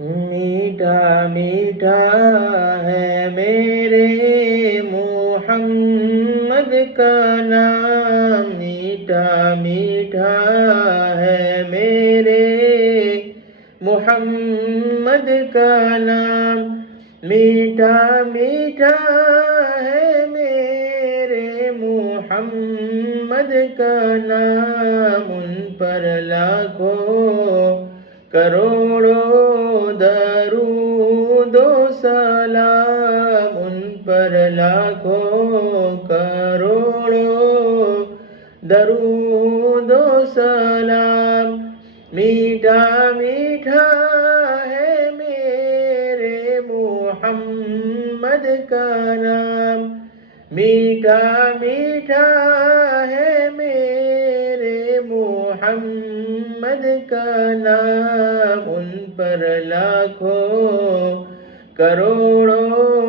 میٹھا میٹھا ہے میرے محمد کا نام، میٹھا میٹھا ہے میرے محمد کا نام، میٹھا میٹھا ہے میرے محمد کا نام، ان پر لاکھوں کروڑوں درود و سلام، ان پر لاکھوں کروڑوں درود و سلام، میٹھا میٹھا ہے میرے محمد کا نام، میٹھا میٹھا ہے میرے محمد کا نام، ان پر لاکھوں کروڑوں